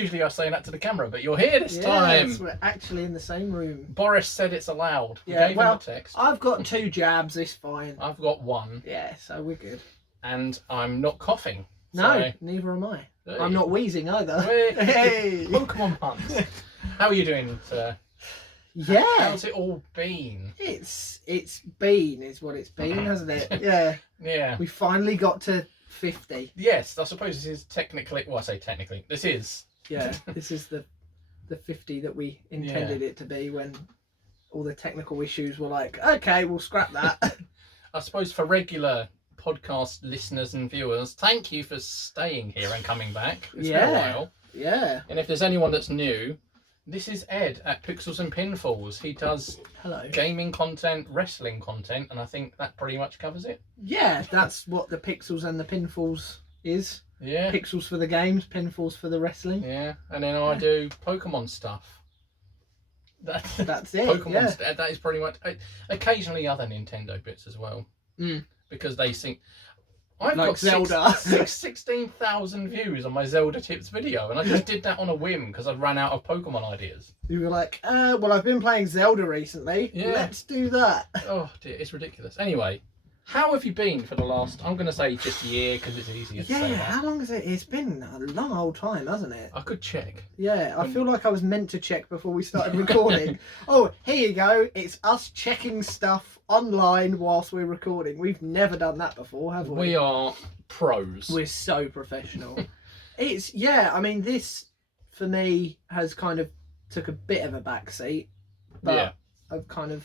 Usually I say that to the camera, but you're here this Yes, time. we're actually in the same room. Boris said it's allowed. We Yeah, gave well, him a text. I've got 2 jabs, it's fine. I've got 1. Yeah, so we're good. And I'm not coughing. No, So... neither am I. Hey. I'm not wheezing either. Hey! Pokemon puns. How are you doing, sir? Yeah. How's it all been? It's been is what it's been, hasn't it? Yeah. Yeah. We finally got to 50. Yes, I suppose this is technically... Well, I say technically. This is. Yeah, this is the 50 that we intended it to be when all the technical issues were like, okay, we'll scrap that. I suppose for regular podcast listeners and viewers, thank you for staying here and coming back. It's been a while. Yeah. And if there's anyone that's new, this is Ed at Pixels and Pinfalls. He does gaming content, wrestling content, and I think that pretty much covers it. Yeah, that's what the Pixels and the Pinfalls is. Yeah. Pixels for the games, pinfalls for the wrestling. Yeah, and then I do Pokemon stuff. That's it. Pokemon stuff. That is pretty much. Occasionally other Nintendo bits as well. Because they think I've like got Zelda. 16,000 views on my Zelda tips video, and I just did that on a whim because I ran out of Pokemon ideas. You were like, well, I've been playing Zelda recently. Yeah. Let's do that. Oh dear, it's ridiculous. Anyway, how have you been for the last, I'm going to say just a year because it's easier to say that. How long has it? It's been a long old time, hasn't it? I could check. Yeah, I feel like I was meant to check before we started recording. Oh, here you go. It's us checking stuff online whilst we're recording. We've never done that before, have we? We are pros. We're so professional. I mean, this, for me, has kind of took a bit of a backseat. But I've kind of...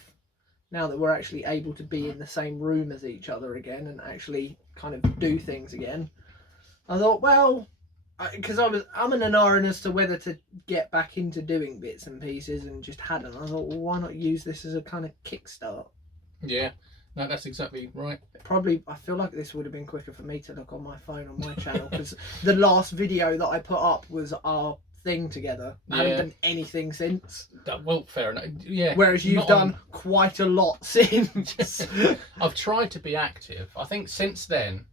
Now that we're actually able to be in the same room as each other again and actually kind of do things again, I thought, well, because I'm in an iron as to whether to get back into doing bits and pieces and just hadn't. I thought, well, why not use this as a kind of kickstart? Yeah, no, that's exactly right. Probably, I feel like this would have been quicker for me to look on my phone on my channel because the last video that I put up was our thing together. I haven't done anything since. Well, fair enough. Yeah. Whereas you've done quite a lot since. I've tried to be active. I think since then,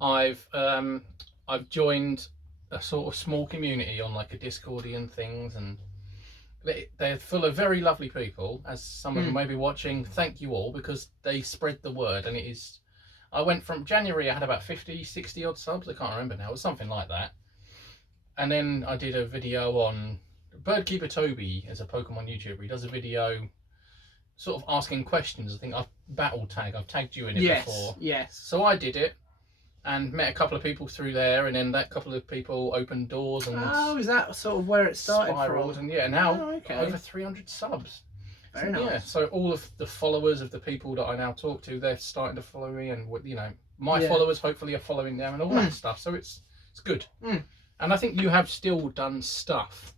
I've joined a sort of small community on like a Discordian things, and they're full of very lovely people. As some of them may be watching, thank you all because they spread the word. And it is. I went from January. I had about 50, 60 odd subs. I can't remember now. It was something like that. And then I did a video on Birdkeeper Toby as a Pokemon YouTuber. He does a video sort of asking questions. I think I've tagged you in it before. Yes. So I did it and met a couple of people through there, and then that couple of people opened doors and is that sort of where it started spiraled, from? and now over 300 subs. Very nice. Yeah, so all of the followers of the people that I now talk to, they're starting to follow me, and my followers hopefully are following them and all that stuff. So it's good. And I think you have still done stuff.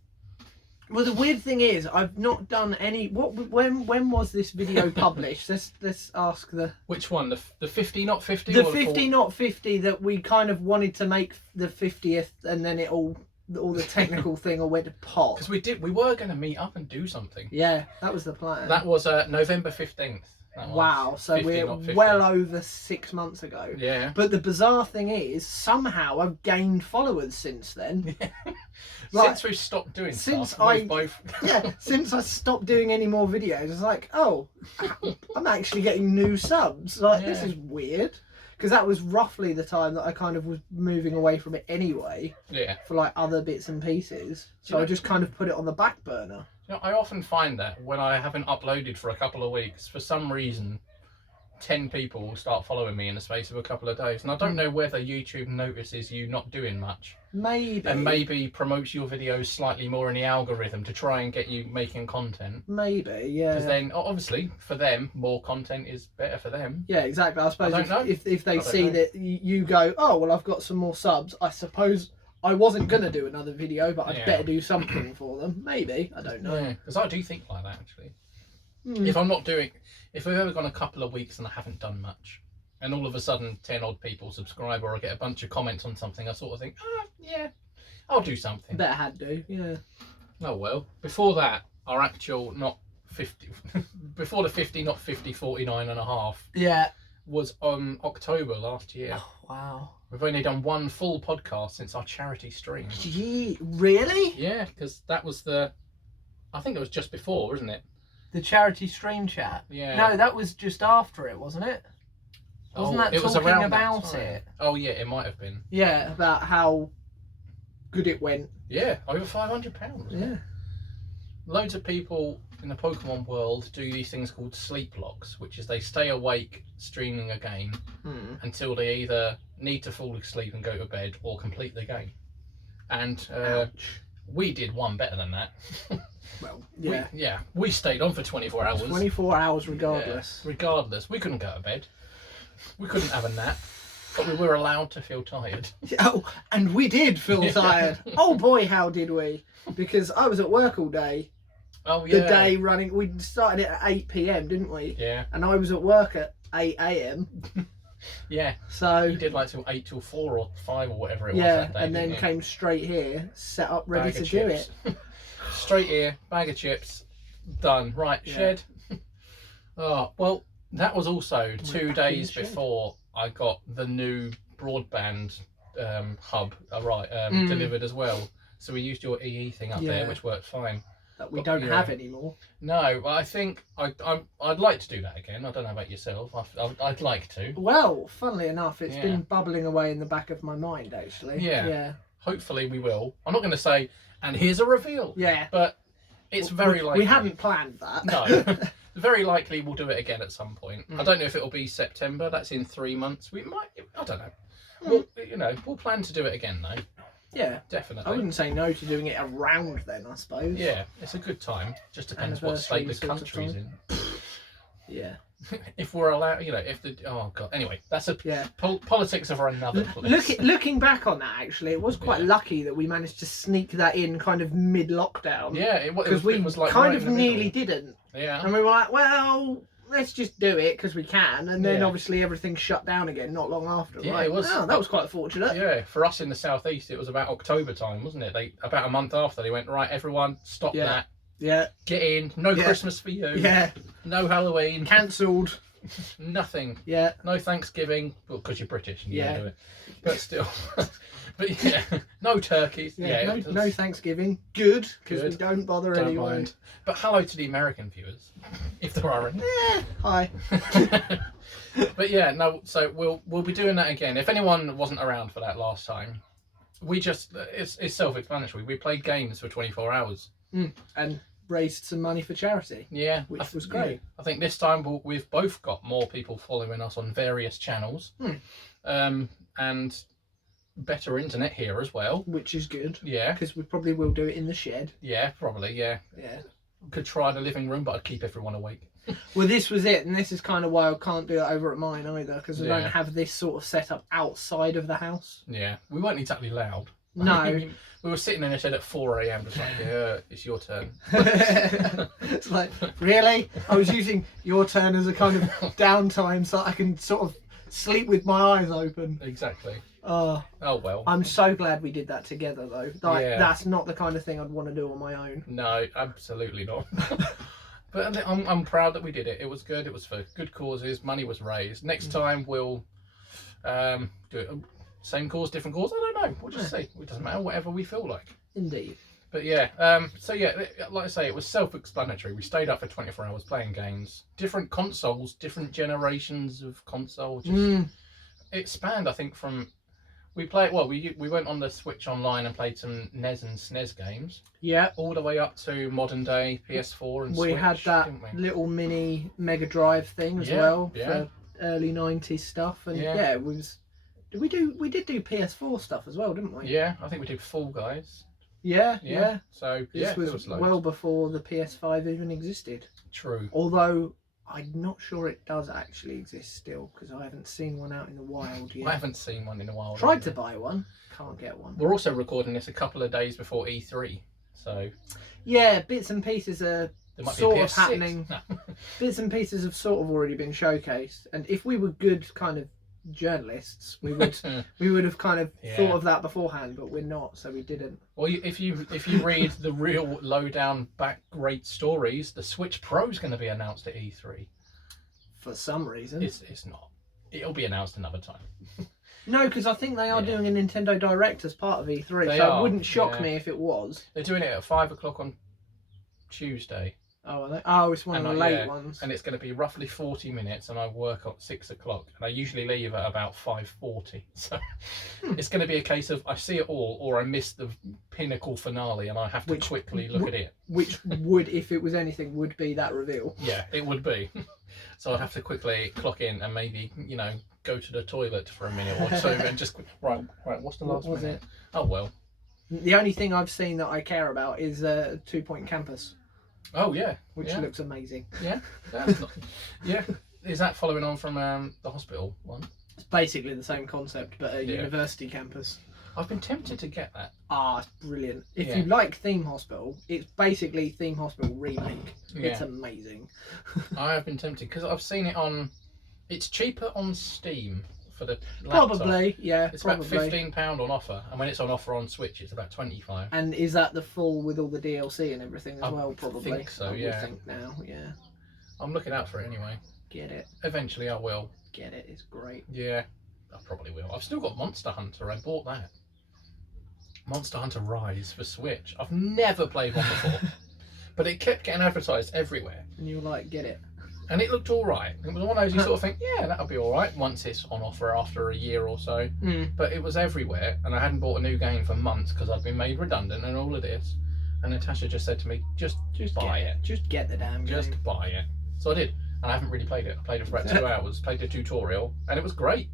Well, the weird thing is, I've not done any. When was this video published? let's ask the. Which one? The 50 not 50? The 50 not 50 that we kind of wanted to make the 50th, and then it all the technical thing all went to pot. Because we were going to meet up and do something. Yeah, that was the plan. That was November 15th. Wow, so 50, we're well over 6 months ago. Yeah. But the bizarre thing is, somehow I've gained followers since then. Since we've stopped doing stuff. Since I stopped doing any more videos, it's like, oh, I'm actually getting new subs. Like, this is weird. Because that was roughly the time that I kind of was moving away from it anyway. Yeah. For like other bits and pieces. So I just kind of put it on the back burner. I often find that when I haven't uploaded for a couple of weeks, for some reason, 10 people will start following me in the space of a couple of days. And I don't know whether YouTube notices you not doing much. Maybe. And maybe promotes your videos slightly more in the algorithm to try and get you making content. Maybe, yeah. Because then, obviously, for them, more content is better for them. Yeah, exactly. I suppose if they see that you go, oh, well, I've got some more subs, I suppose I wasn't going to do another video, but I'd better do something for them. Maybe. I don't know. Yeah, because I do think like that, actually. If I'm not doing... If we've ever gone a couple of weeks and I haven't done much, and all of a sudden 10 odd people subscribe, or I get a bunch of comments on something, I sort of think, yeah, I'll do something. Better had do, yeah. Oh well. Before that, our actual not 50, before the 50 not 50 49 and a half. Yeah. was October last year. Oh, wow. We've only done one full podcast since our charity stream. Gee, really? Yeah, because that was I think it was just before, wasn't it? The charity stream chat? Yeah. No, that was just after it, wasn't it? Wasn't that it was talking around about that time. it? Oh, yeah, it might have been. Yeah, about how good it went. Yeah, over £500. Yeah. Loads of people in the Pokemon world do these things called sleep locks, which is they stay awake streaming a game until they either need to fall asleep and go to bed or complete the game. And we did one better than that. Well, yeah. We stayed on for 24 hours. 24 hours regardless. Yeah, regardless. We couldn't go to bed. We couldn't have a nap. But we were allowed to feel tired. Oh, and we did feel tired. Oh boy, how did we? Because I was at work all day. Oh, yeah. The day running. We started it at 8 p.m, didn't we? Yeah. And I was at work at 8 a.m. Yeah. So you did like till 8 till 4 or 5 or whatever it was yeah, that day. and then came straight here, set up, ready to do it. Straight here, bag of chips, done. Right, shed. Oh, well, that was also 2 days before I got the new broadband hub delivered as well. So we used your EE thing up there, which worked fine. That we don't have anymore. No, I think I'd like to do that again. I don't know about yourself. I'd like to. Well, funnily enough, it's been bubbling away in the back of my mind, actually. Yeah. Hopefully we will. I'm not going to say, and here's a reveal. Yeah. But it's very likely. We hadn't planned that. No. Very likely we'll do it again at some point. I don't know if it'll be September. That's in 3 months. We might. I don't know. We'll plan to do it again though. Yeah, definitely. I wouldn't say no to doing it around then, I suppose. Yeah, it's a good time. Just depends what state the country's in. Yeah. If we're allowed, oh god. Anyway, that's politics are for another place. Looking back on that, actually, it was quite lucky that we managed to sneak that in kind of mid-lockdown. Yeah, because we was like kind right of nearly didn't. Yeah. And we were like, well, let's just do it because we can, and then obviously everything shut down again not long after. Yeah, right? it was. Oh, that was quite fortunate. Yeah, for us in the southeast, it was about October time, wasn't it? About a month after they went, right, everyone, stop that. Yeah. Get in. No Christmas for you. Yeah. No Halloween. Cancelled. Nothing. Yeah. No Thanksgiving. Well, because you're British and you don't do it. But still. But yeah. No turkeys. Yeah. No Thanksgiving. Good. Because we don't bother anyway. Mind. But hello to the American viewers, if there are any. Hi. But yeah, no. So we'll be doing that again. If anyone wasn't around for that last time, it's self-explanatory. We played games for 24 hours. And raised some money for charity. Yeah, which was great. Yeah. I think this time we've both got more people following us on various channels, and better internet here as well, which is good. Yeah, because we probably will do it in the shed. Yeah, probably. Yeah. Could try the living room, but I'd keep everyone awake. Well, this was it, and this is kind of why I can't do it over at mine either, because I don't have this sort of setup outside of the house. Yeah, we weren't exactly loud. No. We were sitting in a shed at 4 a.m. just like, it's your turn. It's like, really? I was using your turn as a kind of downtime so I can sort of sleep with my eyes open. Exactly. Oh well. I'm so glad we did that together though. That's not the kind of thing I'd want to do on my own. No, absolutely not. But I'm proud that we did it. It was good. It was for good causes. Money was raised. Next time we'll do it. Same cause, different cause. I don't know. We'll just see. It doesn't matter. Whatever we feel like. Indeed. But yeah. So yeah, like I say, it was self-explanatory. We stayed up for 24 hours playing games. Different consoles, different generations of console. It spanned, I think, from we went on the Switch Online and played some NES and SNES games. Yeah. All the way up to modern day PS4 and Switch. We had that little mini Mega Drive thing as well for early 90s stuff, and it was. We did do PS4 stuff as well, didn't we? Yeah, I think we did Fall Guys. Yeah. So this was well before the PS5 even existed. True. Although I'm not sure it does actually exist still, because I haven't seen one out in the wild yet. I haven't seen one in the wild. Tried to buy one, can't get one. We're also recording this a couple of days before E3, so yeah, bits and pieces are sort of happening. Bits and pieces have sort of already been showcased, and if we were good kind of journalists, we would have kind of thought of that beforehand, but we're not, so we didn't. Well, if you read the real lowdown back great stories, the Switch Pro is going to be announced at E3 for some reason. It's not. It'll be announced another time. No, because I think they are doing a Nintendo Direct as part of E3, They so are, it wouldn't shock me if it was. They're doing it at 5 o'clock on Tuesday. Oh, are they? Oh, it's one of the late ones. And it's going to be roughly 40 minutes, and I work at 6 o'clock, and I usually leave at about 5:40. So it's going to be a case of I see it all, or I miss the pinnacle finale, and I have to quickly look at it. Which would, if it was anything, would be that reveal. Yeah, it would be. So I'd have to quickly clock in and maybe, go to the toilet for a minute or two and just right. What's the last was minute? it? Oh well. The only thing I've seen that I care about is 2 Point Campus. Oh yeah, which looks amazing. Yeah, that's not. Yeah, is that following on from the hospital one? It's basically the same concept, but a university campus. I've been tempted to get that. Ah, it's brilliant. If you like Theme Hospital, it's basically Theme Hospital remake. Yeah. It's amazing. I have been tempted because I've seen it on. It's cheaper on Steam for the laptop. Probably, yeah. It's about £15 on offer, and when it's on offer on Switch, it's about 25. And is that the full with all the DLC and everything as well? Probably. I think so. I think now, yeah. I'm looking out for it anyway. Get it. Eventually, I will. Get it. It's great. Yeah, I probably will. I've still got Monster Hunter. I bought that. Monster Hunter Rise for Switch. I've never played one before, but it kept getting advertised everywhere. And you were like, get it. And it looked all right. It was one of those you sort of think, yeah, that'll be all right once it's on offer after a year or so. But it was everywhere, and I hadn't bought a new game for months because I'd been made redundant and all of this. And Natasha just said to me, just buy it. Just get the damn game. Just buy it. So I did, and I haven't really played it. I played it for about 2 hours, played the tutorial, and it was great.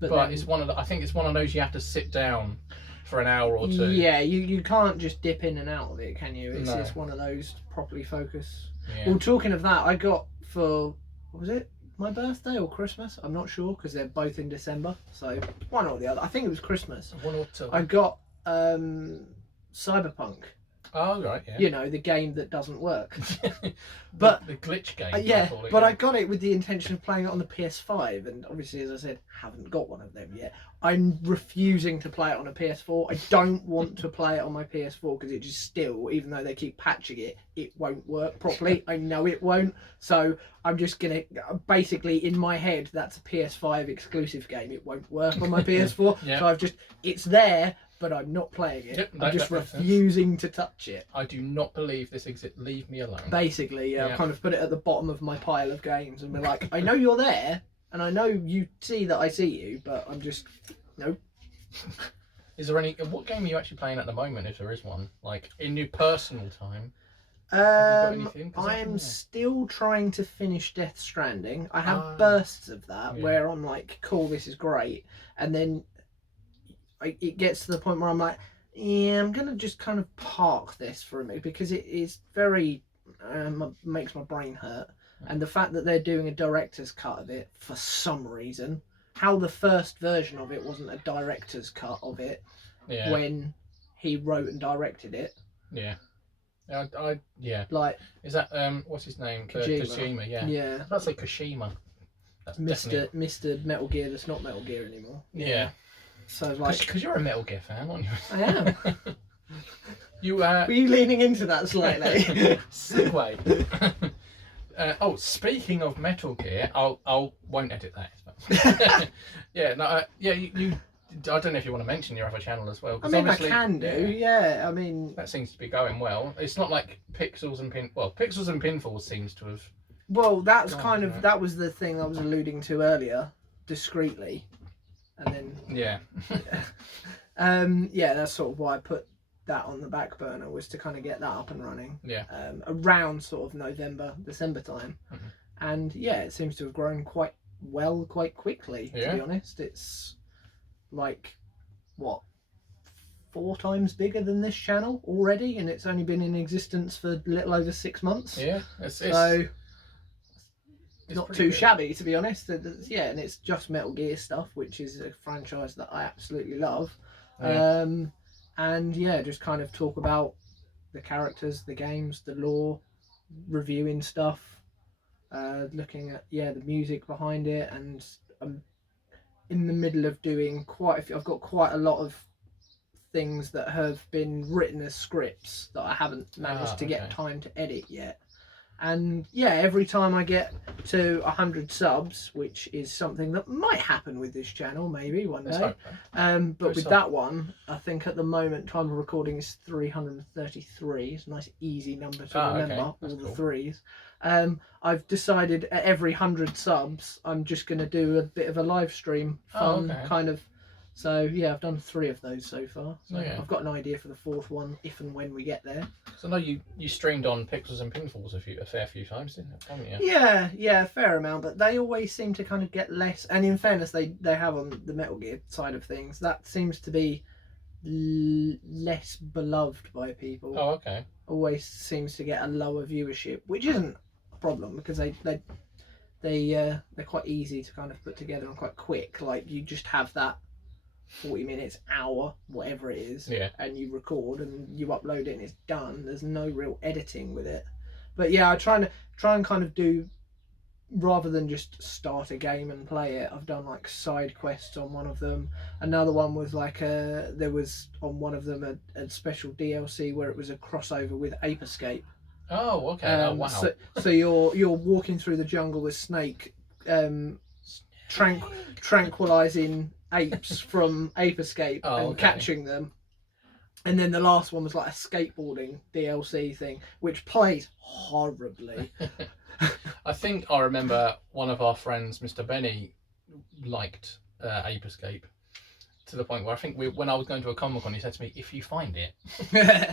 But then, it's I think it's one of those you have to sit down for an hour or two. Yeah, you can't just dip in and out of it, can you? It's one of those properly focused. Yeah. Well, talking of that, I got for, was it my birthday or Christmas? I'm not sure because they're both in December, so one or the other. I think it was Christmas. One or two. I got Cyberpunk. Oh right, yeah. You know, the game that doesn't work. But the glitch game. I got it with the intention of playing it on the PS5, and obviously, as I said, haven't got one of them yet. I'm refusing to play it on a PS4. I don't want to play it on my PS4 because it just still, even though they keep patching it, it won't work properly. I know it won't. So I'm just gonna basically in my head that's a PS5 exclusive game. It won't work on my PS4. So it's there. But I'm not playing it. I'm just refusing to touch it. I do not believe this exists. Leave me alone. Basically, I've kind of put it at the bottom of my pile of games and we're like, I know you're there, and I know you see that I see you, but I'm just, nope. Is there any, what game are you actually playing at the moment, if there is one? Like, in your personal time? I'm still trying to finish Death Stranding. I have bursts of that where I'm like, cool, this is great. And then it gets to the point where I'm like, yeah, I'm going to just kind of park this for a minute because it is very, makes my brain hurt. And the fact that they're doing a director's cut of it for some reason, how the first version of it wasn't a director's cut of it when he wrote and directed it. Yeah. Like, is that, what's his name? Kojima, yeah. That's like Kojima. That's Mr. Metal Gear that's not Metal Gear anymore. Yeah. So like, because you're a Metal Gear fan, aren't you? I am. Were you leaning into that slightly? Segue. Speaking of Metal Gear, I'll won't edit that. You. I don't know if you want to mention your other channel as well. I mean, I can do. Yeah, I mean, that seems to be going well. It's not like Pixels and Pinfalls seems to have. Well, that's that was the thing I was alluding to earlier, discreetly. And then that's sort of why I put that on the back burner, was to kind of get that up and running around sort of November, December time. And it seems to have grown quite well quite quickly, to be honest. It's like 4 times bigger than this channel already, and it's only been in existence for a little over 6 months. It's not too shabby, to be honest. And it's just Metal Gear stuff, which is a franchise that I absolutely love. Just kind of talk about the characters, the games, the lore, reviewing stuff, looking at the music behind it, and I'm in the middle of doing I've got quite a lot of things that have been written as scripts that I haven't managed to get time to edit yet. And yeah, every time I get to 100 subs, which is something that might happen with this channel, maybe one Let's day. hope so. But with that one, I think at the moment time of recording is 333. It's a nice easy number to remember, all the cool. threes. I've decided at every 100 subs, I'm just going to do a bit of a live stream, fun kind of. So yeah, I've done 3 of those so far. So I've got an idea for the 4th one if and when we get there. So I know you streamed on Pixels and Pinfalls a fair few times, didn't you? Haven't you? Yeah, a fair amount, but they always seem to kind of get less. And in fairness, they have on the Metal Gear side of things, that seems to be less beloved by people. Oh, okay. Always seems to get a lower viewership, which isn't a problem because they're quite easy to kind of put together and quite quick. Like you just have that 40 minutes, hour, whatever it is, and you record and you upload it and it's done. There's no real editing with it. But yeah, I try and kind of do, rather than just start a game and play it, I've done like side quests on one of them. Another one was like there was on one of them a special DLC where it was a crossover with Ape Escape. Oh, okay. Oh, wow. So you're walking through the jungle with Snake, tranquilizing apes from Ape Escape and catching them. And then the last one was like a skateboarding DLC thing, which plays horribly. I think I remember one of our friends, Mr. Benny, liked Ape Escape to the point where I think when I was going to a Comic-Con, he said to me, if you find it,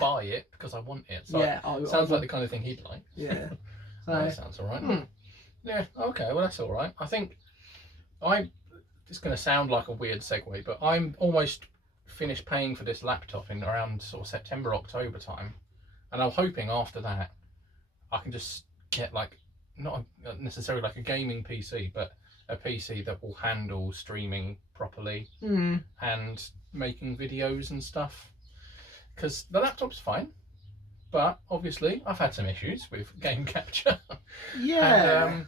buy it because I want it. So yeah, sounds like the kind of thing he'd like. Yeah. So, that sounds all right. Yeah, okay, well, that's all right. I think it's going to sound like a weird segue, but I'm almost finished paying for this laptop in around sort of September, October time. And I'm hoping after that, I can just get like, not necessarily like a gaming PC, but a PC that will handle streaming properly and making videos and stuff. Because the laptop's fine, but obviously I've had some issues with game capture. Yeah. And,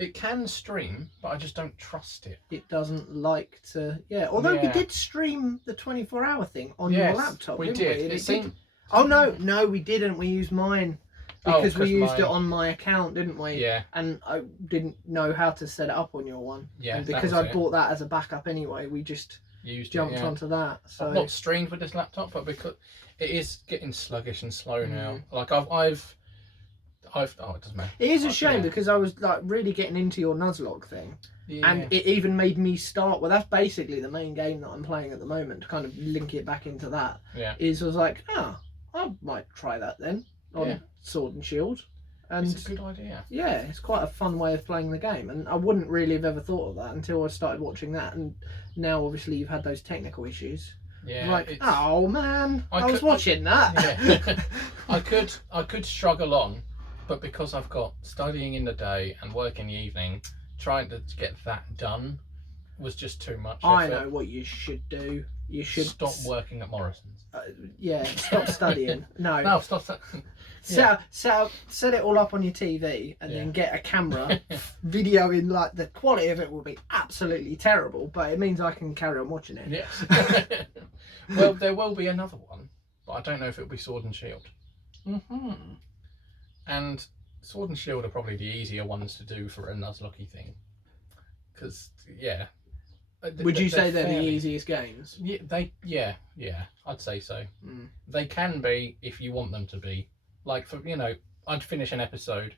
it can stream, but I just don't trust it. It doesn't like to. Yeah. Although we did stream the 24-hour thing on your laptop. We didn't did. We? Oh no, we didn't. We used mine because we used it on my account, didn't we? Yeah. And I didn't know how to set it up on your one. Yeah. And because I bought that as a backup anyway, we just jumped onto that. So I've not streamed with this laptop, but because it is getting sluggish and slow now. Like I've oh, it doesn't matter. It is a shame because I was like really getting into your Nuzlocke thing, and it even made me start. Well, that's basically the main game that I'm playing at the moment. To kind of link it back into that, I was like, I might try that then on Sword and Shield. And it's a good idea. Yeah, it's quite a fun way of playing the game, and I wouldn't really have ever thought of that until I started watching that. And now, obviously, you've had those technical issues. Yeah, like, oh man, I was watching that. Yeah. I could struggle on. But because I've got studying in the day and work in the evening, trying to get that done was just too much effort. I know what you should do. You should stop working at Morrison's. Stop studying. No, stop studying. Set it all up on your TV and then get a camera, videoing. Like the quality of it will be absolutely terrible, but it means I can carry on watching it. Yes. Well, there will be another one, but I don't know if it'll be Sword and Shield. And Sword and Shield are probably the easier ones to do for a Nuzlocke thing. Because, would you say they're the easiest games? Yeah, I'd say so. They can be if you want them to be. Like, I'd finish an episode,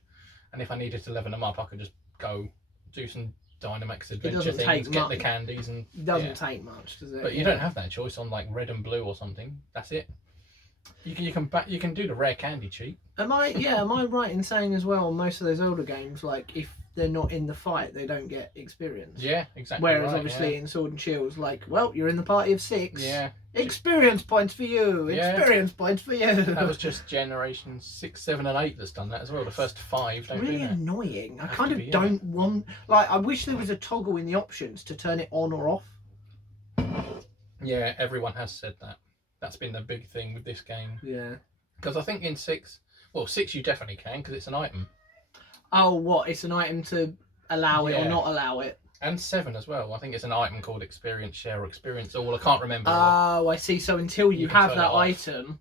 and if I needed to level them up, I could just go do some Dynamax adventure things, get the candies, and it doesn't take much, does it? But you don't have that choice on like Red and Blue or something. That's it. You can do the rare candy cheat. Am I right in saying as well, most of those older games, like if they're not in the fight, they don't get experience? Yeah, exactly. Whereas obviously in Sword and Shield, like, well, you're in the party of 6. Yeah. Experience points for you. Experience points for you. That was just generation 6, 7, and 8 that's done that as well. The first 5 don't really do that. Annoying. I kind of don't want. Like, I wish there was a toggle in the options to turn it on or off. Yeah, everyone has said that. That's been the big thing with this game. Yeah. Because I think in 6, well, 6 you definitely can because it's an item. Oh, what? It's an item to allow it or not allow it? And 7 as well. I think it's an item called Experience Share or Experience All. I can't remember. Oh, I see. So until you have that item...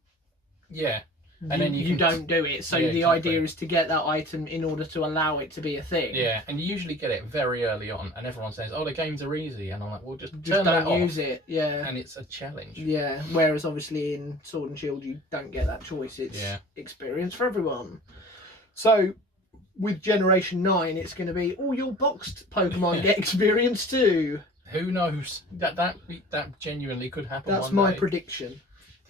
Yeah. and then you don't do it. So the idea is to get that item in order to allow it to be a thing. Yeah, and you usually get it very early on, and everyone says, "Oh, the games are easy," and I'm like, "Well, just turn that don't off." use it. Yeah, and it's a challenge. Yeah, whereas obviously in Sword and Shield you don't get that choice. It's experience for everyone. So with Generation 9, it's going to be all your boxed Pokemon get experience too. Who knows? That genuinely could happen. That's my prediction.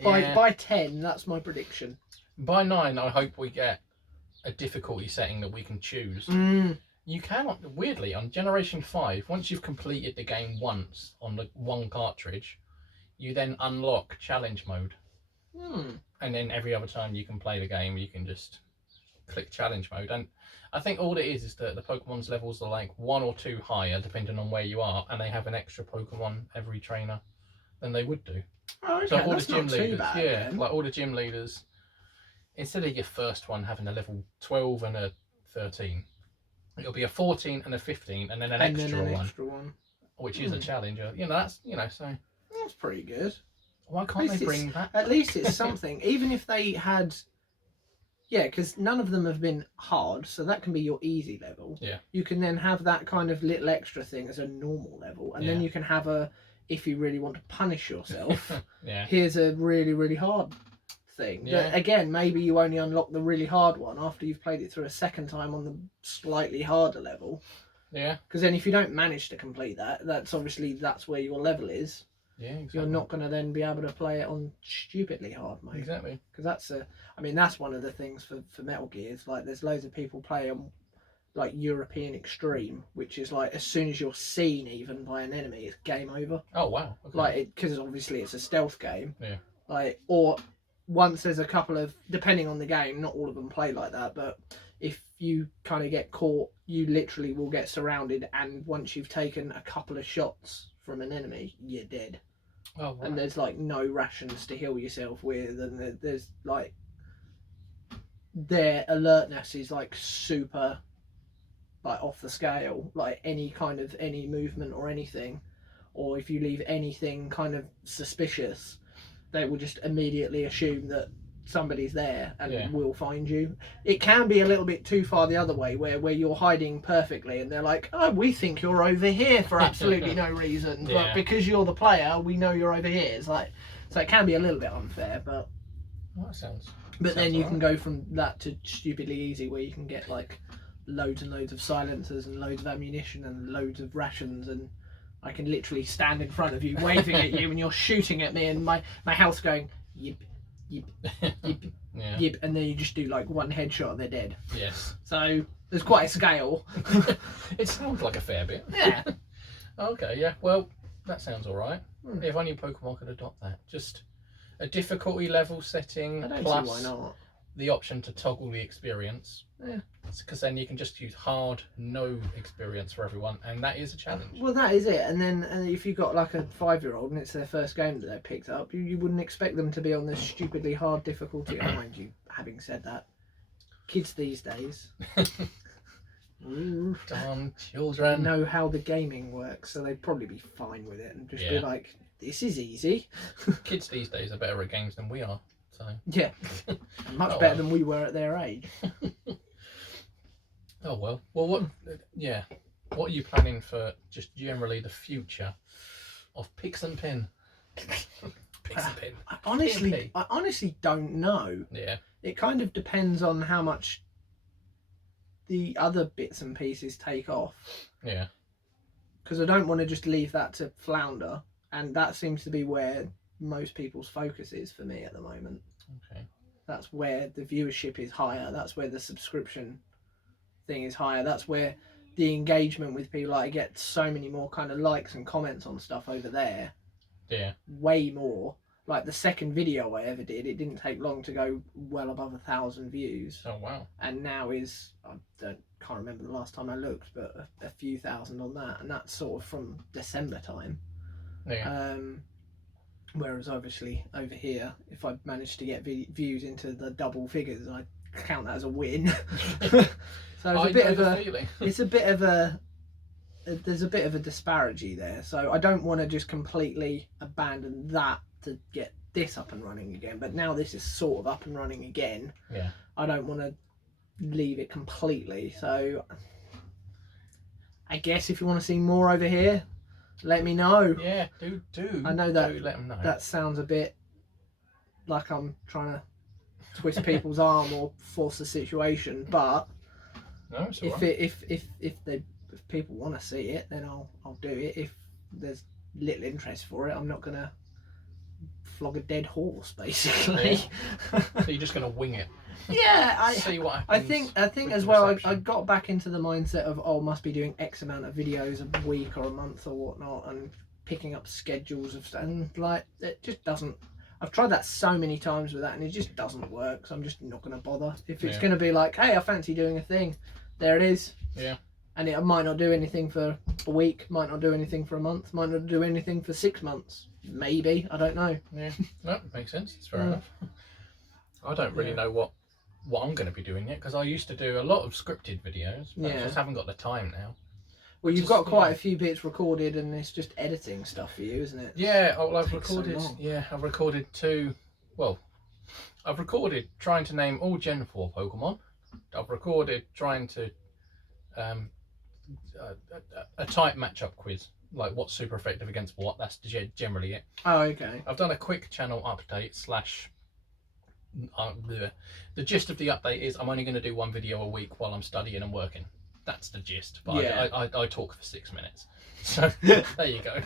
By 10, that's my prediction. By 9, I hope we get a difficulty setting that we can choose. You cannot, weirdly, on Generation 5, once you've completed the game once on the one cartridge, you then unlock challenge mode. And then every other time you can play the game, you can just click challenge mode. And I think all it is that the Pokemon's levels are like 1 or 2 higher, depending on where you are, and they have an extra Pokemon every trainer than they would do. Oh, okay. So all That's the gym not too leaders, bad, then. like all the gym leaders, instead of your first one having a level 12 and a 13, it'll be a 14 and a 15, and then an extra one, which is a challenge. That's so that's pretty good. Why can't they bring that? At least it's something. Even if they had, because none of them have been hard, so that can be your easy level. Yeah. You can then have that kind of little extra thing as a normal level, and then you can have if you really want to punish yourself, here's a really, really hard thing. Yeah. But again, maybe you only unlock the really hard one after you've played it through a second time on the slightly harder level. Yeah. Because then if you don't manage to complete that, that's where your level is. Yeah, exactly. You're not going to then be able to play it on stupidly hard mode. Exactly. Because that's one of the things for Metal Gears. Like, there's loads of people play on like European Extreme, which is like as soon as you're seen even by an enemy, it's game over. Oh wow. Okay. Like, because obviously it's a stealth game. Yeah. Like, or once there's a couple of, depending on the game, not all of them play like that, but if you kind of get caught, you literally will get surrounded, and once you've taken a couple of shots from an enemy, you're dead. Oh, right. And there's like no rations to heal yourself with, and there's like their alertness is like super like off the scale. Like any movement or anything, or if you leave anything kind of suspicious, they will just immediately assume that somebody's there and will find you. It can be a little bit too far the other way, where you're hiding perfectly and they're like, oh, we think you're over here for absolutely no reason, but because you're the player, we know you're over here. It's like, so it can be a little bit unfair, but that sounds. But then you can go from that to stupidly easy, where you can get like loads and loads of silencers and loads of ammunition and loads of rations, and I can literally stand in front of you waving at you and you're shooting at me, and my health's going yip yip yip yip, and then you just do like one headshot and they're dead. Yes. So there's quite a scale. It sounds like a fair bit. Yeah. Okay, yeah. Well, that sounds alright. If only Pokemon could adopt that. Just a difficulty level setting plus why not. The option to toggle the experience. Yeah. Because then you can just use hard, no experience for everyone, and that is a challenge. Well, that is it. And then if you've got like a 5-year-old and it's their first game that they picked up, you wouldn't expect them to be on this stupidly hard difficulty. Mind you, having said that, kids these days Darn children know how the gaming works, so they'd probably be fine with it and just be like, this is easy. Kids these days are better at games than we are. So yeah, much better than we were at their age. Oh well. Well, what are you planning for just generally the future of Pix and Pin? Pix and Pin. I honestly don't know. Yeah. It kind of depends on how much the other bits and pieces take off. Yeah. Because I don't want to just leave that to flounder, and that seems to be where most people's focus is for me at the moment. Okay. That's where the viewership is higher. That's where the subscription thing is higher. That's where the engagement with people, like, I get so many more kind of likes and comments on stuff over there. Yeah. Way more. Like the second video I ever did, it didn't take long to go well above 1,000 views. Oh wow. And now is, can't remember the last time I looked, but a few thousand on that, and that's sort of from December time. Yeah. Whereas obviously over here, if I manage to get views into the double figures, I count that as a win. So there's a bit of a disparity there. So I don't want to just completely abandon that to get this up and running again. But now this is sort of up and running again. Yeah. I don't want to leave it completely. So I guess if you want to see more over here, let me know. Yeah, do. I know that. Do let them know. That sounds a bit like I'm trying to twist people's arm or force the situation, but no, it's if people want to see it, then I'll do it. If there's little interest for it, I'm not gonna flog a dead horse, basically. Yeah. So you're just gonna wing it. Yeah, see what happens. I think as well. I got back into the mindset of must be doing X amount of videos a week or a month or whatnot, and picking up schedules of stuff, and like it just doesn't. I've tried that so many times with that, and it just doesn't work. So I'm just not going to bother. If it's going to be like, hey, I fancy doing a thing, there it is. Yeah. And it might not do anything for a week, might not do anything for a month, might not do anything for 6 months. Maybe, I don't know. Yeah, no, makes sense. It's fair enough. I don't really know what I'm going to be doing yet, because I used to do a lot of scripted videos, but I just haven't got the time now. Well, you've got quite a few bits recorded, and it's just editing stuff for you, isn't it? Yeah, I've recorded. I've recorded 2. Well, I've recorded trying to name all Gen 4 Pokemon. I've recorded trying to a type matchup quiz, like what's super effective against what. That's generally it. Oh, okay. I've done a quick channel update the gist of the update is I'm only going to do 1 video a week while I'm studying and working. That's the gist. But I talk for 6 minutes. So there you go.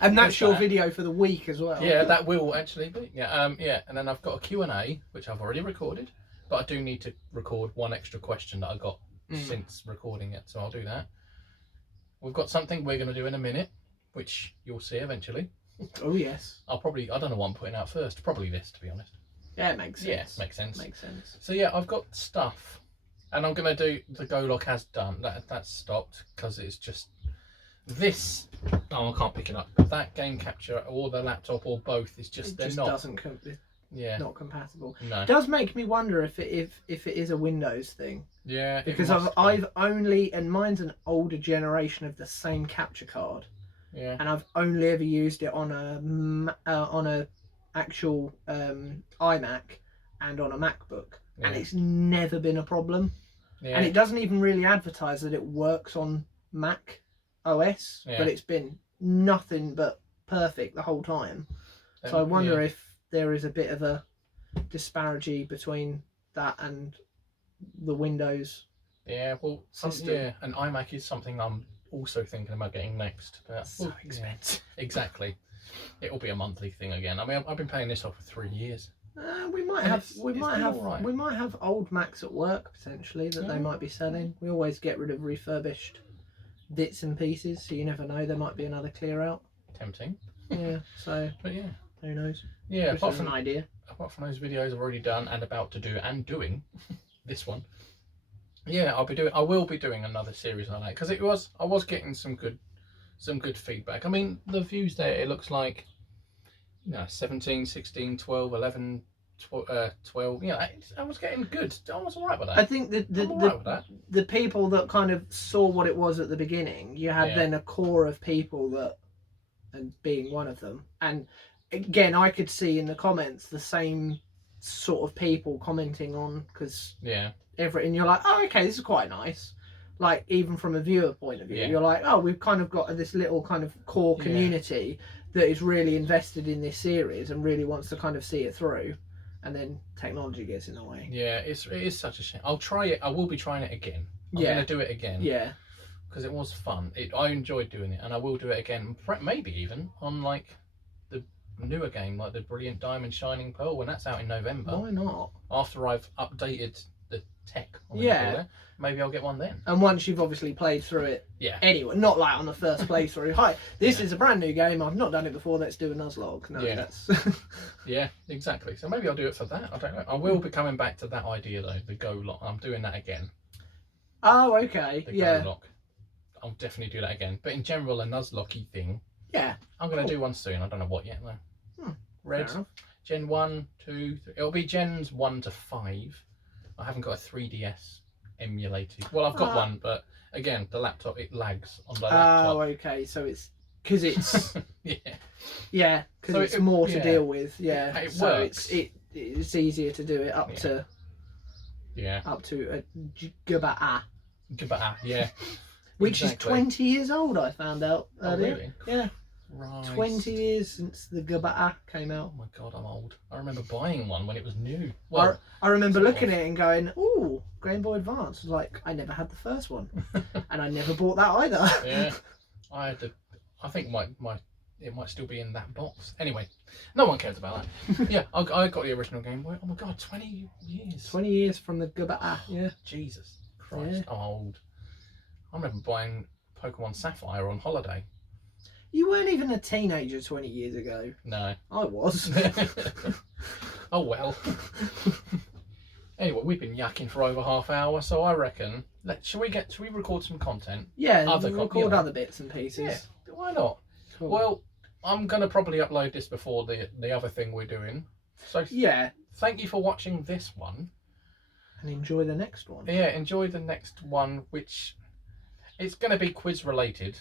And that's your video for the week as well. Yeah, that will actually be. Yeah, and then I've got a Q&A, which I've already recorded, but I do need to record 1 extra question that I got since recording it, so I'll do that. We've got something we're going to do in a minute, which you'll see eventually. Oh yes. I don't know what I'm putting out first. Probably this, to be honest. Yeah, it makes sense. Yeah, makes sense. Makes sense. So yeah, I've got stuff, and I'm gonna do the Go Lock has done. That's stopped because it's just this. Oh, I can't pick it up. That game capture or the laptop or both is just they're not. Not compatible. No. It does make me wonder if it is a Windows thing. Yeah. Because I've only, and mine's an older generation of the same capture card. Yeah. And I've only ever used it on a actual iMac and on a MacBook, and it's never been a problem. And it doesn't even really advertise that it works on Mac OS, but it's been nothing but perfect the whole time. So I wonder if there is a bit of a disparity between that and the Windows system. And iMac is something I'm also thinking about getting next. But so expensive. Exactly. It'll be a monthly thing again. I mean, I've been paying this off for 3 years. We might have old Macs at work potentially that they might be selling. We always get rid of refurbished bits and pieces, so you never know. There might be another clear out. Tempting. Yeah. So. But yeah. Who knows? Yeah. Apart from an idea. Apart from those videos I've already done and about to do and doing, this one. Yeah, I will be doing another series on that because I was getting some good feedback. I mean, the views there, it looks like 17, 16, 12, 11, 12. Yeah, I was getting good. I was alright with that. I think the people that kind of saw what it was at the beginning, you had then a core of people that, and being one of them, and again, I could see in the comments the same sort of people commenting on, because and you're like, oh, okay, this is quite nice. Like, even from a viewer point of view, you're like, oh, we've kind of got this little kind of core community that is really invested in this series and really wants to kind of see it through, and then technology gets in the way. Yeah, it is such a shame. I'll try it. I will be trying it again. I'm going to do it again. Yeah. Because it was fun. I enjoyed doing it, and I will do it again. Maybe even on like the newer game, like the Brilliant Diamond Shining Pearl, when that's out in November. Why not? After I've updated the tech. Maybe I'll get one then. And once you've obviously played through it. Yeah. Anyway, not like on the first playthrough. Hi, this is a brand new game. I've not done it before. Let's do a Nuzlocke. No, that's. Yeah, exactly. So maybe I'll do it for that. I don't know. I will be coming back to that idea though. The Go Lock. I'm doing that again. Oh, okay. The Go Lock. I'll definitely do that again. But in general, a Nuzlocke thing. Yeah. I'm going to do one soon. I don't know what yet though. Red. Gen 1, 2, 3. It'll be Gens 1 to 5. I haven't got a 3DS emulated. Well, I've got one, but again, the laptop, it lags on the laptop. Oh, okay. So it's because it's yeah. because So it's more to yeah. deal with. Yeah, It so works. it's easier to do it up to a gigaba'a, Yeah. which Exactly. is 20 years old. I found out Oh, earlier. really? Yeah, Right. 20 years since the gigaba'a came out. Oh my god, I'm old. I remember buying one when it was new. Well, I remember sort looking of. at it and going, "Ooh, Game Boy Advance." I was like, I never had the first one, and I never bought that either. Yeah. I had to. I think it might still be in that box. Anyway, no one cares about that. Yeah, I got the original Game Boy. Oh my god, 20 years. 20 years from the gigaba'a. Yeah. Jesus Christ, Yeah. I'm old. I remember buying Pokemon Sapphire on holiday. You weren't even a teenager 20 years ago. No. I was. Oh well. Anyway, we've been yakking for over half hour, so I reckon should we record some content? Yeah, Other we'll record other bits and pieces. Yeah, why not? Cool. Well, I'm gonna probably upload this before the other thing we're doing. So yeah, thank you for watching this one. and enjoy the next one. Yeah, enjoy the next one, which it's gonna be quiz related.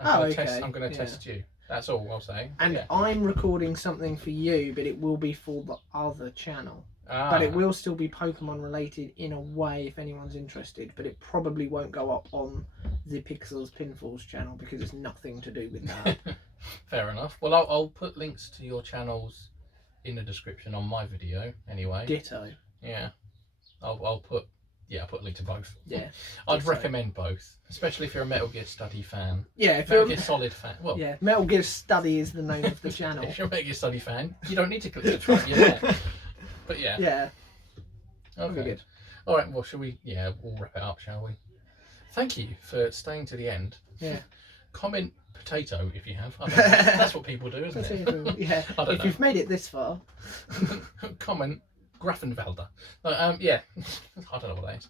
Okay. I'm gonna test you. That's all I'll say. And yeah. I'm recording something for you, but it will be for the other channel. Ah. But it will still be Pokemon related in a way if anyone's interested. But it probably won't go up on the Pixels Pinfalls channel because it's nothing to do with that. Fair enough. Well, I'll put links to your channels in the description on my video anyway. Ditto. Yeah. I'll put a link to both. Yeah. I'd ditto. recommend both, especially if you're a Metal Gear Study fan. Yeah, if Metal you're Gear Solid fan. Well, yeah, Metal Gear Study is the name of the channel. if you're a Metal Gear Study fan, you don't need to click subscribe. Yeah. But yeah. Yeah. Okay. Be good. All right. Well, shall we? Yeah, we'll wrap it up, shall we? Thank you for staying to the end. Yeah. Comment potato if you have. I don't know. That's what people do, isn't it? Yeah. I don't if know. you've made it this far. Comment Grafenwalder. Yeah. I don't know what that is.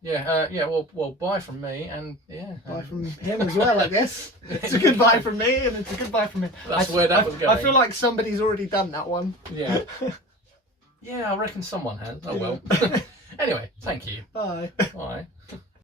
Yeah. Yeah. Well. Bye from me, and yeah. Bye from him as well, I guess. It's a goodbye from me, and it's a goodbye from him. That's where that was going. I feel like somebody's already done that one. Yeah. Yeah, I reckon someone has. Oh well. Anyway, thank you. Bye. Bye.